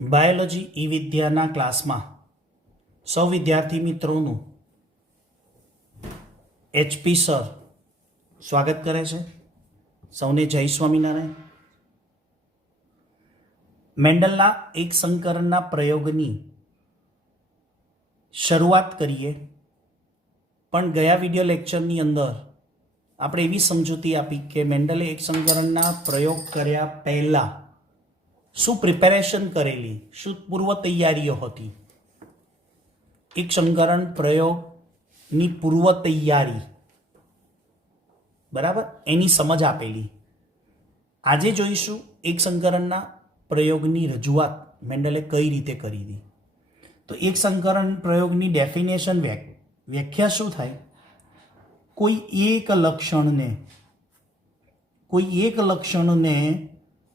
Biology ઈ વિદ્યાના ક્લાસમાં સૌ વિદ્યાર્થી મિત્રોનું એચપી સર સ્વાગત કરે છે. સૌને જય સ્વામિનારાયણ. મેન્ડલના એક સંકરણના પ્રયોગની શરૂઆત કરીએ. પણ ગયા વિડીયો લેક્ચરની અંદર આપણે એવી સમજૂતી આપી કે મેન્ડલે એક સંકરણના પ્રયોગ કર્યા પહેલાં શું પ્રિપેરેશન કરેલી, શું પૂર્વ તૈયારીઓ હતી. એક સંકરણ પ્રયોગની પૂર્વ તૈયારી, બરાબર, એની સમજ આપેલી. આજે જોઈશું એક સંકરણના પ્રયોગની રજૂઆત મેન્ડલે કઈ રીતે કરી હતી. તો એક સંકરણ પ્રયોગની ડેફિનેશન, વ્યાખ્યા શું થાય? કોઈ એક લક્ષણને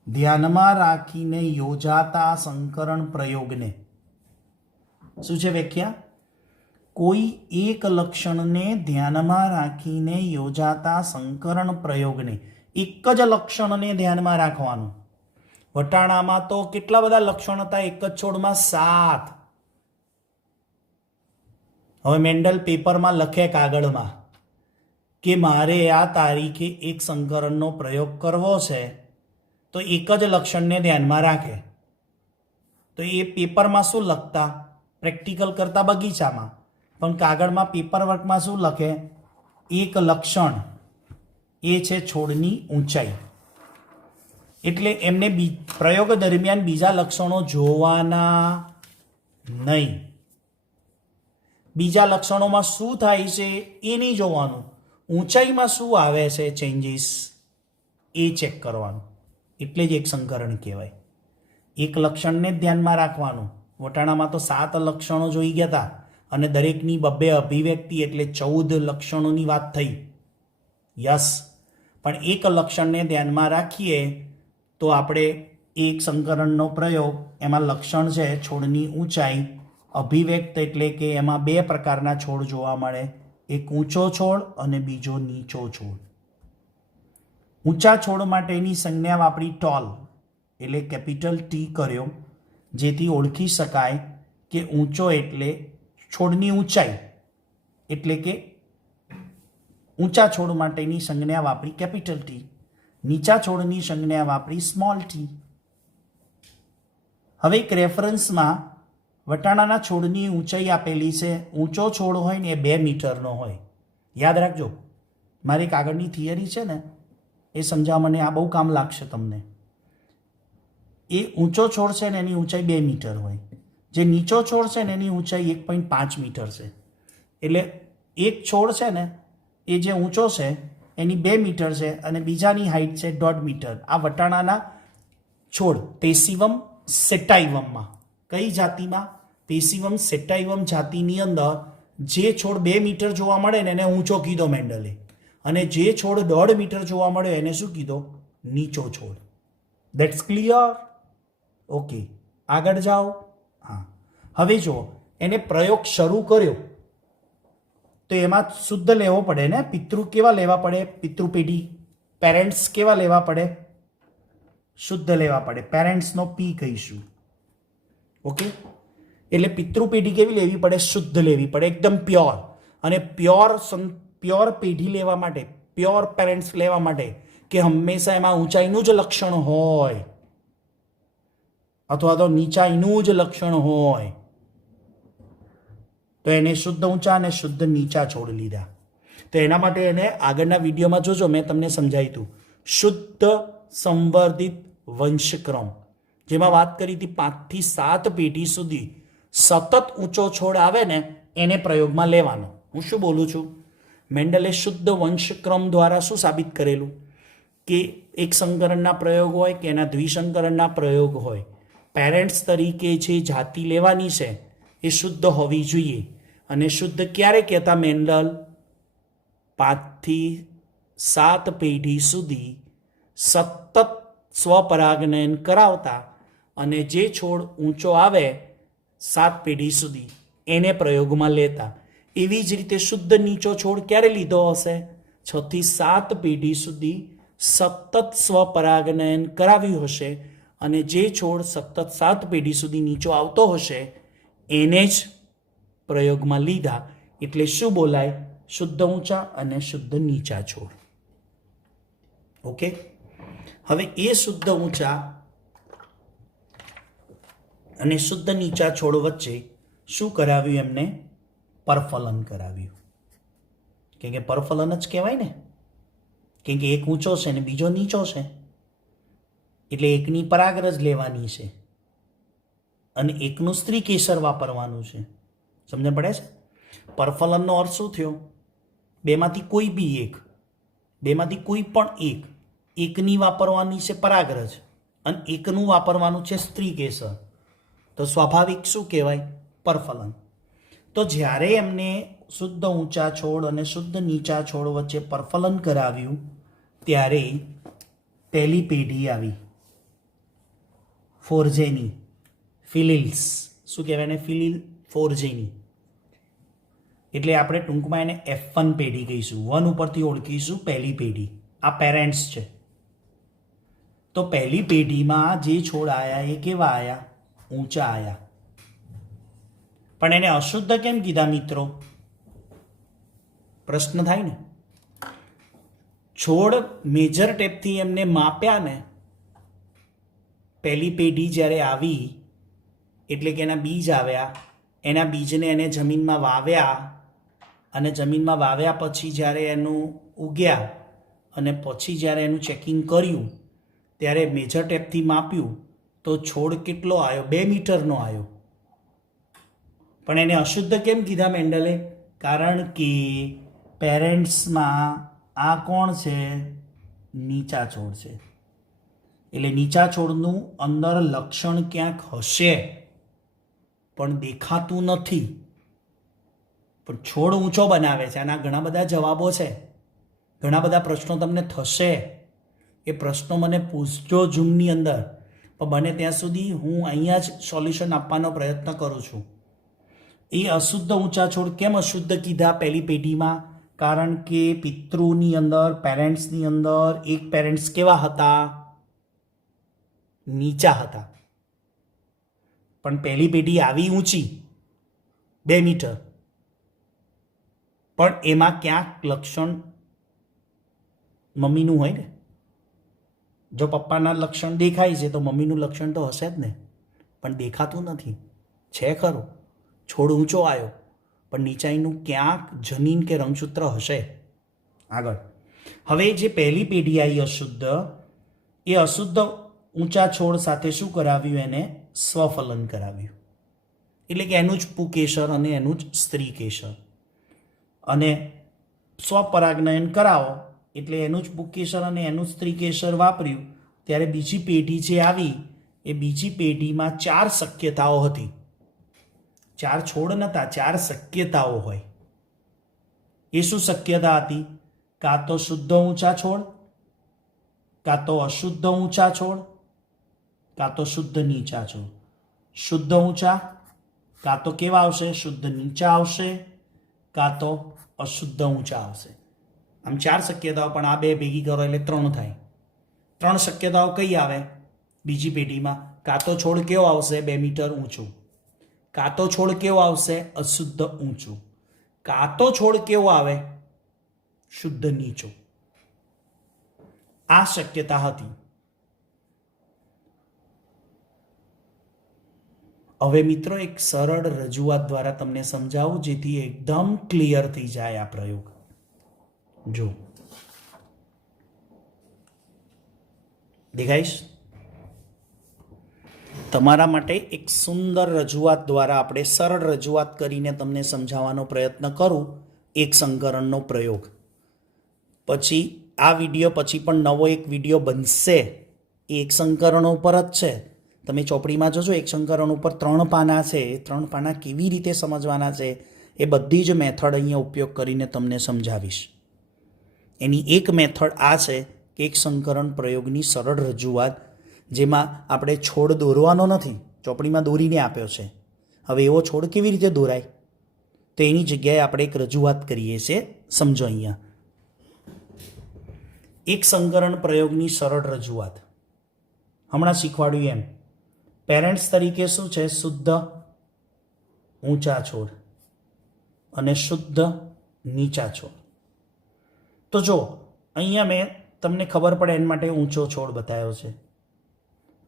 ધ્યાનમાં રાખીને યોજાતા સંકરણ પ્રયોગને શું છે વ્યાખ્યા? કોઈ એક લક્ષણને ધ્યાનમાં રાખીને યોજાતા સંકરણ પ્રયોગને. એક જ લક્ષણને ધ્યાનમાં રાખવાનું. વટાણામાં તો કેટલા બધા લક્ષણ હતા એક જ છોડમાં? 7. હવે મેન્ડલ પેપરમાં લખે કાગળમાં કે મારે આ તારીખે એક સંકરણનો પ્રયોગ કરવો છે, તો એક જ લક્ષણને ધ્યાનમાં રાખે. તો એ પેપરમાં શું લખતા? પ્રેક્ટિકલ કરતા બગીચામાં. પણ કાગળમાં પેપર વર્કમાં શું લખે? એક લક્ષણ, એ છે છોડની ઊંચાઈ. એટલે એમને પ્રયોગ દરમિયાન બીજા લક્ષણો જોવાના નહીં. બીજા લક્ષણોમાં શું થાય છે એ નહીં જોવાનું. ઊંચાઈમાં શું આવે છે ચેન્જીસ, એ ચેક કરવાનું. એટલે જ એક સંકરણ કહેવાય. એક લક્ષણને જ ધ્યાનમાં રાખવાનું. વટાણામાં તો 7 લક્ષણો જોઈ ગયા હતા અને દરેકની 2 અભિવ્યક્તિ, એટલે 14 લક્ષણોની વાત થઈ. યસ, પણ એક લક્ષણને ધ્યાનમાં રાખીએ તો આપણે એક સંકરણનો પ્રયોગ, એમાં લક્ષણ છે છોડની ઊંચાઈ, અભિવ્યક્ત એટલે કે એમાં 2 પ્રકારના છોડ જોવા મળે, એક ઊંચો છોડ અને બીજો નીચો છોડ. ઊંચા છોડ માટેની સંજ્ઞા વાપરી ટોલ, એટલે કેપિટલ ટી કર્યો, જેથી ઓળખી શકાય કે ઊંચો એટલે છોડની ઊંચાઈ. એટલે કે ઊંચા છોડ માટેની સંજ્ઞા વાપરી કેપિટલ ટી, નીચા છોડની સંજ્ઞા વાપરી સ્મોલ ટી. હવે એક રેફરન્સમાં વટાણાના છોડની ઊંચાઈ આપેલી છે. ઊંચો છોડ હોય ને એ 2 મીટરનો હોય. યાદ રાખજો, મારી એક આગળની થિયરી છે ને, એ સમજાવવા મને આ બહુ કામ લાગશે તમને. એ ઊંચો છોડ છે ને એની ઊંચાઈ 2 મીટર હોય. જે નીચો છોડ છે ને એની ઊંચાઈ 1.5 મીટર છે. એટલે એક છોડ છે ને એ જે ઊંચો છે એની 2 મીટર છે અને બીજાની હાઈટ છે 1.5 મીટર. આ વટાણાના છોડ પેસિવમ સેટાઇવમમાં, કઈ જાતિમાં? પેસિવમ સેટાઇવમ જાતિની અંદર જે છોડ 2 મીટર જોવા મળે ને એને ઊંચો કીધો મેન્ડલે, અને જે છોડ 1.5 મીટર જોવા મળે એને શું કીધો? નીચો છોડ. That's clear? ઓકે, આગળ જાઓ. હા, હવે જુઓ, એને પ્રયોગ શરૂ કર્યો તો એમાં શુદ્ધ લેવો પડે ને. પિતૃ કેવા લેવા પડે? પિતૃપેઢી, પેરેન્ટ્સ કેવા લેવા પડે? શુદ્ધ લેવા પડે. પેરેન્ટ્સનો પી કહીશું. ઓકે, એટલે પિતૃપેઢી કેવી લેવી પડે? શુદ્ધ લેવી પડે, એકદમ પ્યોર. અને પ્યોર પેઢી લેવા માટે, પ્યોર પેરેન્ટ્સ લેવા માટે કે હંમેશા એમાં ઊંચાઈનું જ લક્ષણ હોય અથવા તો નીચાઈનું જ લક્ષણ હોય, તો એને શુદ્ધ ઊંચા અને શુદ્ધ નીચા છોડ લીધા. તો એના માટે એને આગળના વિડીયોમાં જોજો, મેં તમને સમજાવ્યું હતું શુદ્ધ સંવર્ધિત વંશક્રમ, જેમાં વાત કરી હતી 5 થી 7 પેઢી સુધી સતત ઊંચો છોડ આવે ને એને પ્રયોગમાં લેવાનો. હું શું બોલું છું? મેન્ડલે શુદ્ધ વંશક્રમ દ્વારા શું સાબિત કરેલું? કે એક સંકરણના પ્રયોગ હોય કે એના દ્વિસંકરણના પ્રયોગ હોય, પેરેન્ટ્સ તરીકે જે જાતિ લેવાની છે એ શુદ્ધ હોવી જોઈએ. અને શુદ્ધ ક્યારે કહેતા મેન્ડલ? 5 થી 7 પેઢી સુધી સતત સ્વપરાગનયન કરાવતા, અને જે છોડ ઊંચો આવે 7 પેઢી સુધી એને પ્રયોગમાં લેતા. એવી જ રીતે શુદ્ધ નીચો છોડ ક્યારે લીધો હશે? 6 થી 7 પેઢી સુધી સતત સ્વપરાગનયન કરાવ્યું હશે અને જે છોડ સતત 7 પેઢી સુધી નીચો આવતો હશે એને જ પ્રયોગમાં લીધા. એટલે શું બોલાય? શુદ્ધ ઊંચા અને શુદ્ધ નીચા છોડ. ઓકે, હવે એ શુદ્ધ ઊંચા અને શુદ્ધ નીચા છોડ વચ્ચે શું કરાવ્યું? એમને પરફલન કરાવ્યું. કેમ કે પરફલન જ કહેવાય ને, કેમ કે એક ઊંચો છે ને બીજો નીચો છે, એટલે એકની પરાગરજ લેવાની છે અને એકનું સ્ત્રી કેસર વાપરવાનું છે. સમજણ પડે છે? પરફલનનો અર્થ શું થયો? બેમાંથી કોઈ બી એક, બેમાંથી કોઈ પણ એક, એકની વાપરવાની છે પરાગરજ અને એકનું વાપરવાનું છે સ્ત્રી કેસર. તો સ્વાભાવિક શું કહેવાય? પરફલન. તો જ્યારે એમને શુદ્ધ ઊંચા છોડ અને શુદ્ધ નીચા છોડ વચ્ચે પરફલન કરાવ્યું ત્યારે પહેલી પેઢી આવી ફોર્જેની, ફિલિલ્સ. શું કહેવાય એને? ફિલિલ ફોર્જેની. એટલે આપણે ટૂંકમાં એને F1 પેઢી કહીશું. 1 ઉપરથી ઓળખીશું પહેલી પેઢી. આ પેરેન્ટ્સ છે. તો પહેલી પેઢીમાં જે છોડ આવ્યા એ કેવા આવ્યા? ઊંચા આવ્યા. પણ એને અશુદ્ધ કેમ કીધા મિત્રો? પ્રશ્ન થાય ને. છોડ મેજર ટેપથી એમને માપ્યા ને, પહેલી પેઢી જ્યારે આવી એટલે કે એના બીજ આવ્યા, એના બીજને એને જમીનમાં વાવ્યા અને જમીનમાં વાવ્યા પછી જ્યારે એનું ઉગ્યા અને પછી જ્યારે એનું ચેકિંગ કર્યું ત્યારે મેજર ટેપથી માપ્યું તો છોડ કેટલો આવ્યો? 2 મીટરનો આવ્યો. પણ એને અશુદ્ધ કેમ કીધા મેન્ડલે? કારણ કે પેરેન્ટ્સમાં આ કોણ છે? નીચા છોડ છે. એટલે નીચા છોડનું અંદર લક્ષણ ક્યાંક હશે પણ દેખાતું નથી, પણ છોડ ઊંચો બનાવે છે. આના ઘણા બધા જવાબો છે, ઘણા બધા પ્રશ્નો તમને થશે. એ પ્રશ્નો મને પૂછજો ઝૂમની અંદર, પણ બને ત્યાં સુધી હું અહીંયા જ સોલ્યુશન આપવાનો પ્રયત્ન કરું છું. એ અશુદ્ધ ઊંચા છોડ કેમ અશુદ્ધ કીધા પહેલી પેઢીમાં? કારણ કે પિતૃની અંદર, પેરેન્ટ્સની અંદર એક પેરેન્ટ્સ કેવા હતા? નીચા હતા. પણ પહેલી પેઢી આવી ઊંચી 2 મીટર, પણ એમાં ક્યાંક લક્ષણ મમ્મીનું હોય ને. જો પપ્પાના લક્ષણ દેખાય છે તો મમ્મીનું લક્ષણ તો હશે જ ને, પણ દેખાતું નથી. છે ખરું, છોડ ઊંચો આવ્યો પણ નીચાઈનું ક્યાંક જનીન કે રંગસૂત્ર હશે. આગળ હવે જે પહેલી પેઢી આવી અશુદ્ધ, એ અશુદ્ધ ઊંચા છોડ સાથે શું કરાવ્યું? એને સ્વફલન કરાવ્યું. એટલે કે એનું જ પુકેસર અને એનું જ સ્ત્રી કેસર. અને સ્વપરાગનયન કરાવો એટલે એનું જ પુકેસર અને એનું જ સ્ત્રી કેસર વાપર્યું ત્યારે બીજી પેઢી જે આવી એ બીજી પેઢીમાં 4 શક્યતાઓ હતી. 4 છોડ નહોતા, 4 શક્યતાઓ હોય. એ શું શક્યતા હતી? કાં તો શુદ્ધ ઊંચા છોડ, કાં તો અશુદ્ધ ઊંચા છોડ, કાં તો શુદ્ધ નીચા છોડ. શુદ્ધ ઊંચા કાં તો કેવા આવશે? શુદ્ધ નીચા આવશે, કાં તો અશુદ્ધ ઊંચા આવશે. આમ 4 શક્યતાઓ, પણ આ 2 ભેગી કરો એટલે 3 થાય. 3 શક્યતાઓ કઈ આવે બીજી પેઢીમાં? કાં તો છોડ કેવો આવશે? 2 મીટર ઊંચું, કાં તો છોડ કેવો આવશે? અશુદ્ધ ઊંચું, કાં તો છોડ કેવો આવે? શુદ્ધ નીચું. આ શક્યતા હતી. હવે મિત્રો એક સરળ રજૂઆત દ્વારા તમને સમજાવું જેથી એકદમ ક્લિયર થઈ જાય આ પ્રયોગ. જો દેખાઈશ તમારા માટે એક સુંદર રજૂઆત દ્વારા આપણે સરળ રજૂઆત કરીને તમને સમજાવવાનો પ્રયત્ન કરું. એક સંકરણનો પ્રયોગ પછી આ વિડીયો પછી પણ નવો એક વિડીયો બનશે. એ એક સંકરણ ઉપર જ છે. તમે ચોપડીમાં જોજો એક સંકરણ ઉપર 3 પાના છે. એ 3 પાના કેવી રીતે સમજવાના છે એ બધી જ મેથડ અહીંયા ઉપયોગ કરીને તમને સમજાવીશ. એની એક મેથડ આ છે કે એક સંકરણ પ્રયોગની સરળ રજૂઆત જેમાં આપણે છોડ દોરવાનો નથી, ચોપડીમાં દોરીને આપ્યો છે. હવે એવો છોડ કેવી રીતે દોરાય તો એની જગ્યાએ આપણે એક રજૂઆત કરીએ છીએ. સમજો અહીંયા એક સંકરણ પ્રયોગની સરળ રજૂઆત. હમણાં શીખવાડ્યું એમ પેરેન્ટ્સ તરીકે શું છે? શુદ્ધ ઊંચા છોડ અને શુદ્ધ નીચા છોડ. તો જો અહીંયા મેં તમને ખબર પડે એના માટે ઊંચો છોડ બતાવ્યો છે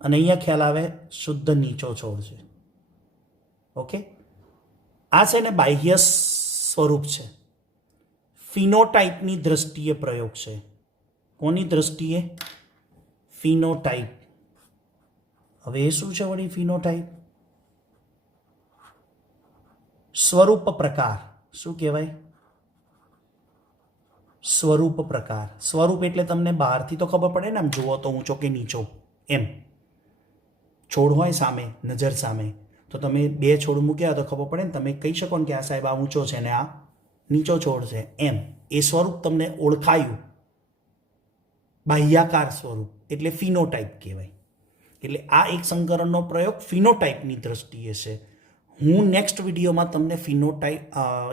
અને અહીંયા ખ્યાલ આવે શુદ્ધ નીચો છોડ છે. ઓકે, આ છે ને બાહ્ય સ્વરૂપ છે, ફિનોટાઇપની દ્રષ્ટિએ પ્રયોગ છે. કોની દ્રષ્ટિએ? ફિનોટાઇપ. હવે એ શું છે વળી ફિનોટાઇપ? સ્વરૂપ પ્રકાર. શું કહેવાય? સ્વરૂપ પ્રકાર. સ્વરૂપ એટલે તમને બહારથી તો ખબર પડે ને, આમ જુઓ તો ઊંચો કે નીચો એમ. છોડ હોય સામે, નજર સામે, તો તમે બે છોડ મૂક્યા તો ખબર પડે ને, તમે કહી શકો ને કે આ સાહેબ આ ઊંચો છે ને આ નીચો છોડ છે એમ. એ સ્વરૂપ તમને ઓળખાયું, બાહ્યાકાર સ્વરૂપ, એટલે ફિનોટાઇપ કહેવાય. એટલે આ એક સંકરણનો પ્રયોગ ફિનોટાઇપની દ્રષ્ટિએ છે. હું નેક્સ્ટ વિડીયોમાં તમને ફિનોટાઇપ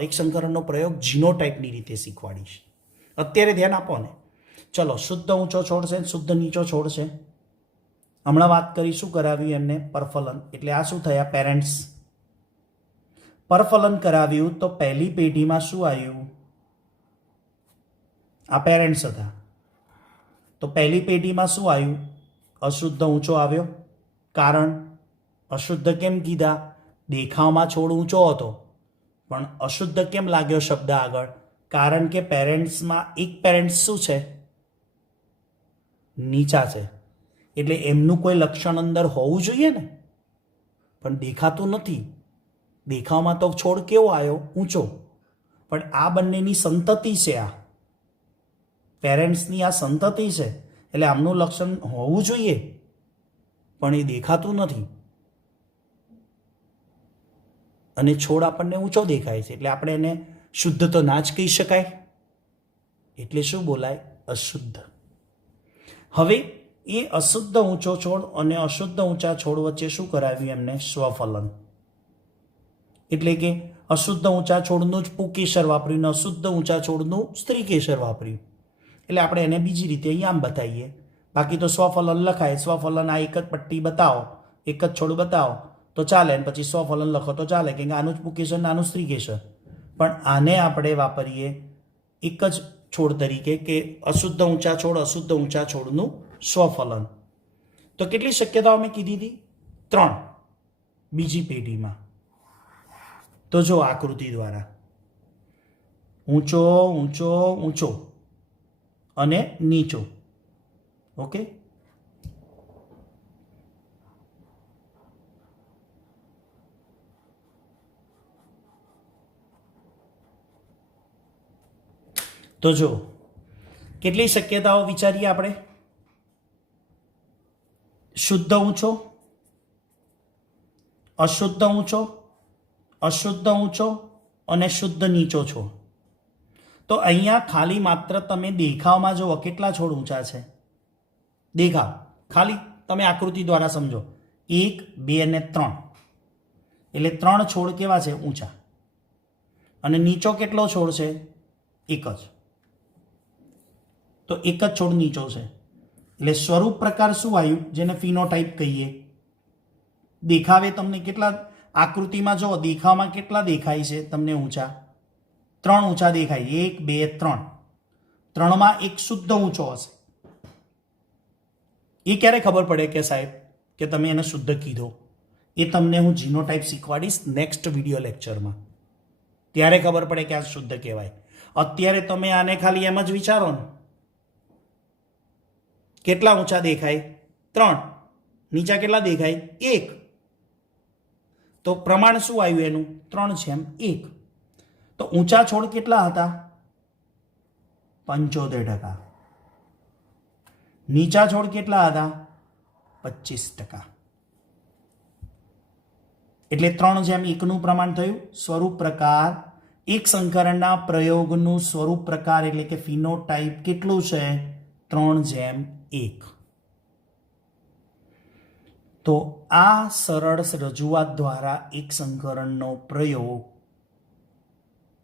એક સંકરણનો પ્રયોગ જીનોટાઇપની રીતે શીખવાડીશ. અત્યારે ધ્યાન આપો ને. ચલો, શુદ્ધ ઊંચો છોડ છે, શુદ્ધ નીચો છોડ છે. હમણાં વાત કરી શું કરાવ્યું એમને? પરફલન. એટલે આ શું થયા? પેરેન્ટ્સ. પરફલન કરાવ્યું તો પહેલી પેઢીમાં શું આવ્યું? આ પેરેન્ટ્સ હતા. તો પહેલી પેઢીમાં શું આવ્યું? અશુદ્ધ ઊંચો આવ્યો. કારણ અશુદ્ધ કેમ કીધા? દેખાવમાં છોડ ઊંચો હતો, પણ અશુદ્ધ કેમ લાગ્યો શબ્દ આગળ? કારણ કે પેરેન્ટ્સમાં એક પેરેન્ટ્સ શું છે? નીચા છે. એટલે એમનું કોઈ લક્ષણ અંદર હોવું જોઈએ ને, પણ દેખાતું નથી. દેખાવમાં તો છોડ કેવો આવ્યો? ઊંચો. પણ આ બંનેની સંતતિ છે, આ પેરેન્ટ્સની આ સંતતિ છે, એટલે આમનું લક્ષણ હોવું જોઈએ, પણ એ દેખાતું નથી. અને છોડ આપણને ઊંચો દેખાય છે, એટલે આપણે એને શુદ્ધ તો ના જ કહી શકાય. એટલે શું બોલાય? અશુદ્ધ. હવે એ અશુદ્ધ ઊંચો છોડ અને અશુદ્ધ ઊંચા છોડ વચ્ચે શું કરાવ્યું એમને? સ્વફલન. એટલે કે અશુદ્ધ ઊંચા છોડનું જ પુંકેસર વાપર્યું ને અશુદ્ધ ઊંચા છોડનું સ્ત્રીકેસર વાપર્યું. એટલે આપણે એને બીજી રીતે અહીં આમ બતાવીએ. બાકી તો સ્વફલન લખાય. સ્વફલન આ એક જ પટ્ટી બતાવો, એક જ છોડ બતાવો તો ચાલે, ને પછી સ્વફલન લખો તો ચાલે, કે આનું જ પુંકેસર નાનું સ્ત્રીકેસર. પણ આને આપણે વાપરીએ એક જ છોડ તરીકે, કે અશુદ્ધ ઊંચા છોડ, અશુદ્ધ ઊંચા છોડનું સ્વફલન. તો કેટલી શક્યતાઓ મેં કીધી હતી? 3 બીજી પેઢીમાં. તો જો આકૃતિ દ્વારા ઊંચો ઊંચો ઊંચો અને નીચો. ઓકે, તો જો કેટલી શક્યતાઓ વિચારીએ આપણે. શુદ્ધ ઊંચો, અશુદ્ધ ઊંચો, અશુદ્ધ ઊંચો અને શુદ્ધ નીચો છોડ. તો અહીંયા ખાલી માત્ર તમે દેખાવમાં જુઓ કેટલા છોડ ઊંચા છે. દેખાવ ખાલી તમે આકૃતિ દ્વારા સમજો. 1, 2 અને 3. એટલે 3 છોડ કેવા છે? ઊંચા. અને નીચો કેટલો છોડ છે? એક જ. તો એક જ છોડ નીચો છે. એટલે સ્વરૂપ પ્રકાર શું આવ્યું? જેને ફિનોટાઇપ કહીએ. દેખાવે તમને કેટલા આકૃતિમાં જો દેખાવમાં કેટલા દેખાય છે તમને ઊંચા? 3 ઊંચા દેખાય. 1, 2, 3. 3માં એક શુદ્ધ ઊંચો હશે. એ ક્યારે ખબર પડે કે સાહેબ કે તમે એને શુદ્ધ કીધો? એ તમને હું જીનોટાઇપ શીખવાડીશ નેક્સ્ટ વિડીયો લેક્ચરમાં. ત્યારે ખબર પડે કે આ શુદ્ધ કહેવાય. અત્યારે તમે આને ખાલી એમ જ વિચારો ને, કેટલા ઊંચા દેખાય? 3. નીચા કેટલા દેખાય? 1. તો પ્રમાણ શું આવ્યું એનું? 3:1. તો ઊંચા છોડ કેટલા હતા? 75%. નીચા છોડ કેટલા હતા? 25%. એટલે 3:1નું પ્રમાણ થયું. સ્વરૂપ પ્રકાર, એક સંકરણના પ્રયોગનું સ્વરૂપ પ્રકાર એટલે કે ફિનોટાઇપ કેટલું છે? 3:1. તો આ સરળ રજૂઆત દ્વારા એક સંકરણનો પ્રયોગ,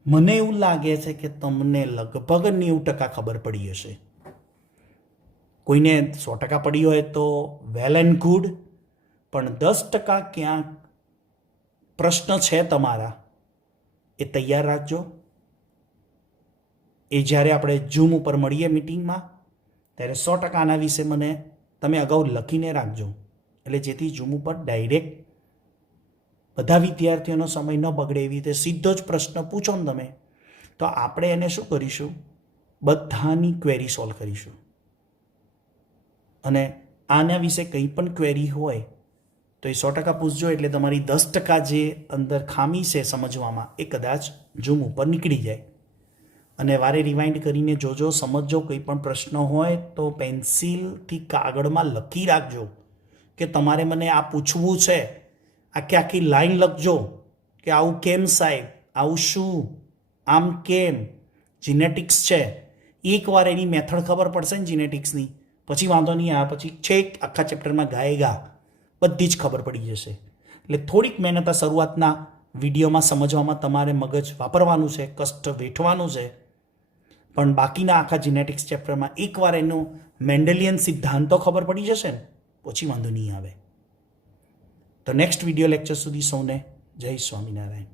મને એવું લાગે છે કે તમને લગભગ 90% ખબર પડી હશે. કોઈને 100% પડી હોય તો વેલ એન્ડ ગુડ, પણ 10% ક્યાંક પ્રશ્ન છે તમારા એ તૈયાર રાખજો. એ જ્યારે આપણે ઝૂમ ઉપર મળીએ મિટિંગમાં ત્યારે 100% આના વિશે મને તમે અગાઉ લખીને રાખજો, એટલે જેથી ઝૂમ ઉપર ડાયરેક્ટ બધા વિદ્યાર્થીઓનો સમય ન બગડે એવી રીતે સીધો જ પ્રશ્ન પૂછો ને તમે, તો આપણે એને શું કરીશું, બધાની ક્વેરી સોલ્વ કરીશું. અને આના વિશે કંઈ પણ ક્વેરી હોય તો એ 100% પૂછજો, એટલે તમારી 10% જે અંદર ખામી છે સમજવામાં એ કદાચ ઝૂમ ઉપર નીકળી જાય. અને વારે રિવાઇન્ડ કરીને જોજો, સમજજો. કંઈ પણ પ્રશ્ન હોય તો પેન્સિલથી કાગળમાં લખી રાખજો કે તમારે મને આ પૂછવું છે. આખી આખી લાઈન લખજો કે આવું કેમ સાહેબ, આવું શું, આમ કેમ, જીનેટિક્સ છે. એકવાર એની મેથડ ખબર પડશે ને જીનેટિક્સની, પછી વાંધો નહીં આવે, પછી છેક આખા ચેપ્ટરમાં ગાયેગા બધી જ ખબર પડી જશે. એટલે થોડીક મહેનત આ શરૂઆતના વિડીયોમાં સમજવામાં તમારે મગજ વાપરવાનું છે, કષ્ટ વેઠવાનું છે, પણ બાકીના આખા જીનેટિક્સ ચેપ્ટરમાં એકવાર એનો મેન્ડેલિયન સિદ્ધાંતો ખબર પડી જશે ને પછી વાંધો નહીં આવે. તો નેક્સ્ટ વિડીયો લેક્ચર સુધી સૌને જય સ્વામિનારાયણ.